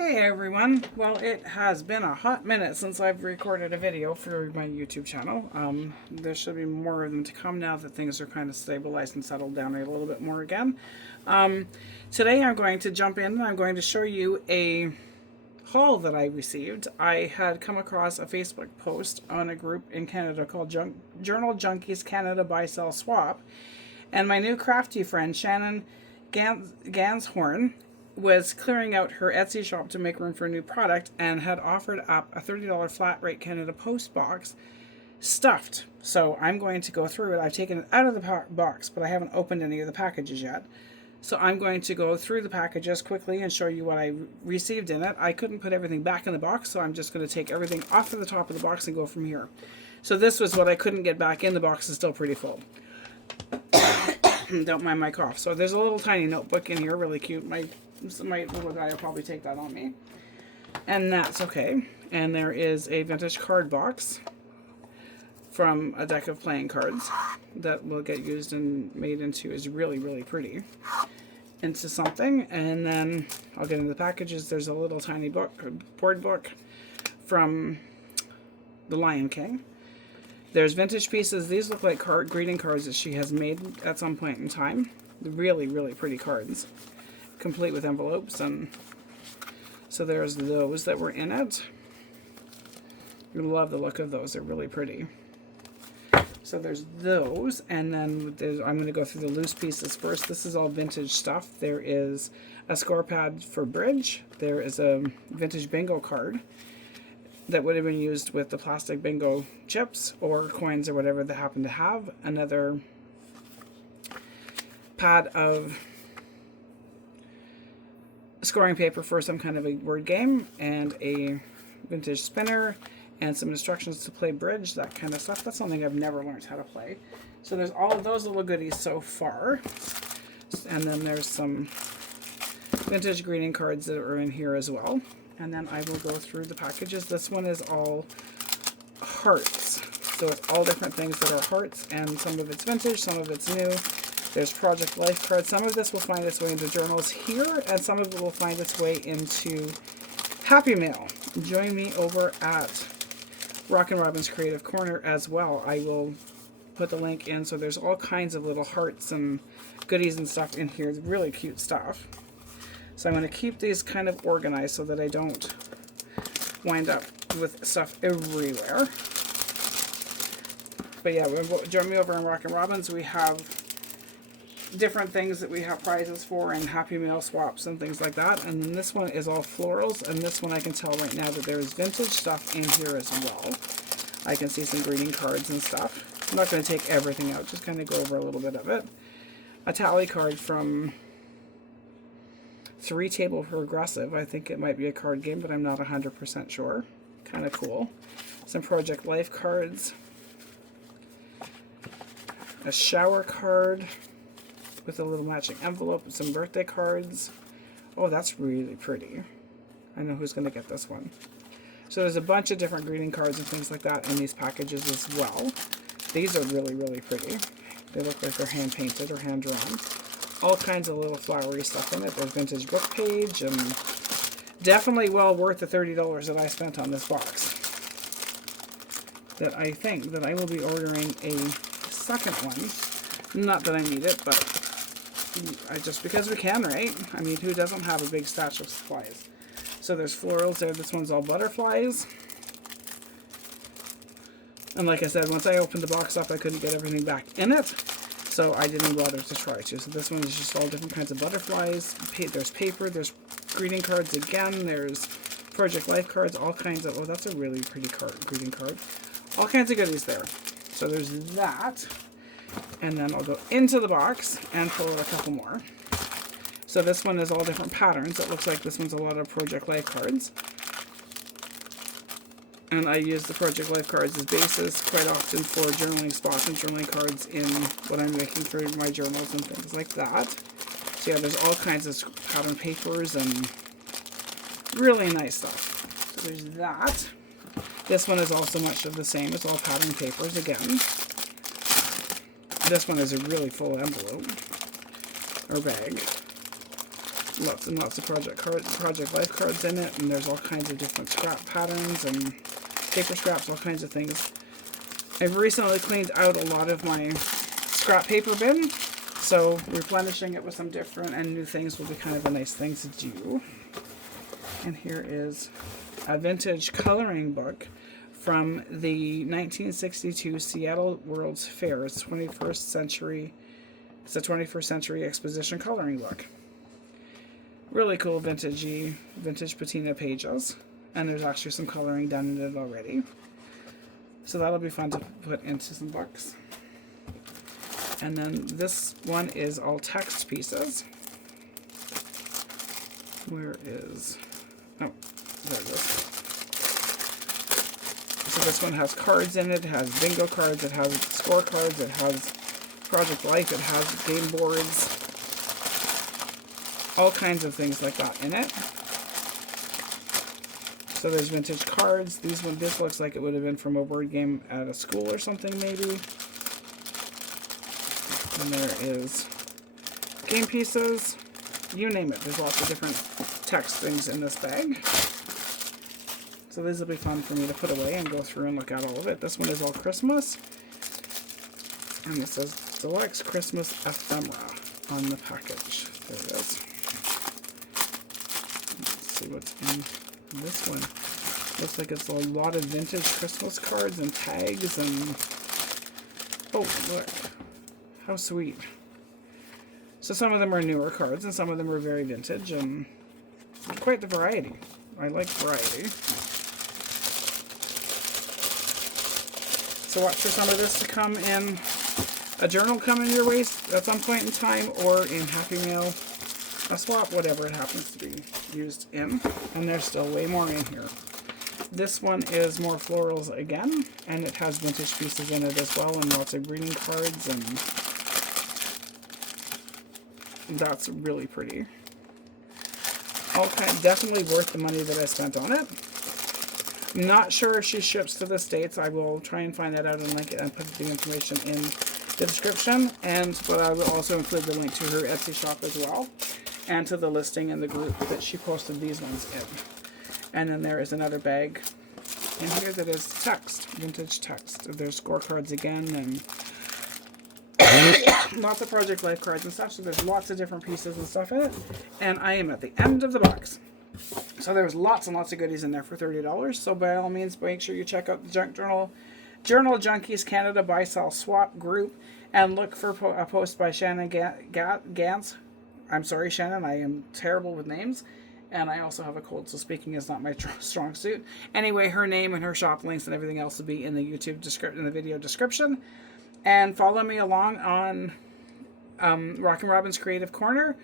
Hey everyone, well it has been a hot minute since I've recorded a video for my YouTube channel. There should be more of them to come now that things are kind of stabilized and settled down a little bit more again. Today I'm going to jump in and I'm going to show you a haul that I received. I had come across a Facebook post on a group in Canada called Journal Junkies Canada Buy Sell Swap, and my new crafty friend Shannon Ganshorn was clearing out her Etsy shop to make room for a new product and had offered up a $30 flat rate Canada Post box stuffed. So I'm going to go through it. I've taken it out of the box, but I haven't opened any of the packages yet. So I'm going to go through the packages quickly and show you what I received in it. I couldn't put everything back in the box, so I'm just going to take everything off of the top of the box and go from here. So this was what I couldn't get back in the box. Is still pretty full. Don't mind my cough. So there's a little tiny notebook in here, really cute. My little guy will probably take that on me, and that's okay. And there is a vintage card box from a deck of playing cards that will get used and made into, is really pretty, into something. And then I'll get into the packages. There's a little tiny board book from the Lion King. There's vintage pieces. These look like greeting cards that she has made at some point in time. Really pretty cards, complete with envelopes. And so there's those that were in it. You love the look of those. They're really pretty. So there's those, and then I'm going to go through the loose pieces first. This is all vintage stuff. There is a score pad for bridge. There is a vintage bingo card that would have been used with the plastic bingo chips or coins or whatever they happen to have. Another pad of scoring paper for some kind of a word game, and a vintage spinner, and some instructions to play bridge, that kind of stuff. That's something I've never learned how to play. So there's all of those little goodies so far. And then there's some vintage greeting cards that are in here as well. And then I will go through the packages. This one is all hearts. So it's all different things that are hearts, and some of it's vintage, some of it's new. There's Project Life cards. Some of this will find its way into journals here, and some of it will find its way into Happy Mail. Join me over at Rockin Robin's Creative Corner as well. I will put the link in. So there's all kinds of little hearts and goodies and stuff in here. It's really cute stuff. So I'm going to keep these kind of organized so that I don't wind up with stuff everywhere. But yeah, join me over in Rockin Robin's. We have different things that we have prizes for, and Happy Mail swaps and things like that. And then this one is all florals, and this one I can tell right now that there's vintage stuff in here as well. I can see some greeting cards and stuff. I'm not going to take everything out, just kind of go over a little bit of it. A tally card from 3 Table Progressive. I think it might be a card game, but I'm not 100% sure. Kind of cool. Some Project Life cards. A shower card with a little matching envelope and some birthday cards. Oh, that's really pretty. I know who's going to get this one. So there's a bunch of different greeting cards and things like that in these packages as well. These are really pretty. They look like they're hand painted or hand drawn. All kinds of little flowery stuff in it. There's vintage book page, and definitely well worth the $30 that I spent on this box. That I think that I will be ordering a second one. Not that I need it, but just because we can, right? I mean, who doesn't have a big stash of supplies? So there's florals there. This one's all butterflies. And like I said, once I opened the box up, I couldn't get everything back in it, so I didn't bother to try to. So this one is just all different kinds of butterflies. There's paper, there's greeting cards again, there's Project Life cards, all kinds of, oh, that's a really pretty greeting card. All kinds of goodies there. So there's that. And then I'll go into the box and pull out a couple more. So this one is all different patterns. It looks like this one's a lot of Project Life cards. And I use the Project Life cards as basis quite often for journaling spots and journaling cards in what I'm making for my journals and things like that. So yeah, there's all kinds of pattern papers and really nice stuff. So there's that. This one is also much of the same. It's all pattern papers again. This one is a really full envelope or bag. Lots and lots of project life cards in it, and there's all kinds of different scrap patterns and paper scraps, all kinds of things. I've recently cleaned out a lot of my scrap paper bin, so replenishing it with some different and new things will be kind of a nice thing to do. And here is a vintage coloring book from the 1962 Seattle World's Fair. It's 21st century. It's a 21st century exposition coloring book. Really cool vintage patina pages, and there's actually some coloring done in it already. So that'll be fun to put into some books. And then this one is all text pieces. Where is... Oh, there it is. So this one has cards in it. It has bingo cards. It has score cards. It has Project Life. It has game boards. All kinds of things like that in it. So there's vintage cards. This looks like it would have been from a board game at a school or something, maybe. And there is game pieces. You name it. There's lots of different text things in this bag. So this will be fun for me to put away and go through and look at all of it. This one is all Christmas. And it says Deluxe Christmas Ephemera on the package. There it is. Let's see what's in this one. Looks like it's a lot of vintage Christmas cards and tags and... Oh, look. How sweet. So some of them are newer cards and some of them are very vintage, and quite the variety. I like variety. So watch for some of this to come in a journal coming your way at some point in time, or in Happy Mail, a swap, whatever it happens to be used in. And there's still way more in here. This one is more florals again, and it has vintage pieces in it as well, and lots of greeting cards, and that's really pretty. Definitely worth the money that I spent on it. Not sure if she ships to the States. I will try and find that out and link it and put the information in the description. But I will also include the link to her Etsy shop as well, and to the listing in the group that she posted these ones in. And then there is another bag in here that is text, vintage text. There's scorecards again, and lots of Project Life cards and stuff. So there's lots of different pieces and stuff in it. And I am at the end of the box. So there's lots and lots of goodies in there for $30. So by all means, make sure you check out the Journal Junkies Canada Buy Sell Swap group, and look for a post by Shannon Gans. I'm sorry, Shannon, I am terrible with names, and I also have a cold, so speaking is not my strong suit. Anyway, her name and her shop links and everything else will be in the YouTube description, in the video description. And follow me along on Rockin' Robin's Creative Corner,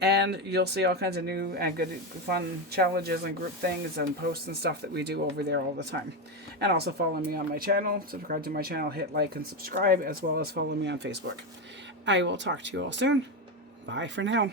and you'll see all kinds of new and good, fun challenges and group things and posts and stuff that we do over there all the time. And also follow me on my channel, subscribe to my channel, hit like and subscribe, as well as follow me on Facebook. I will talk to you all soon. Bye for now.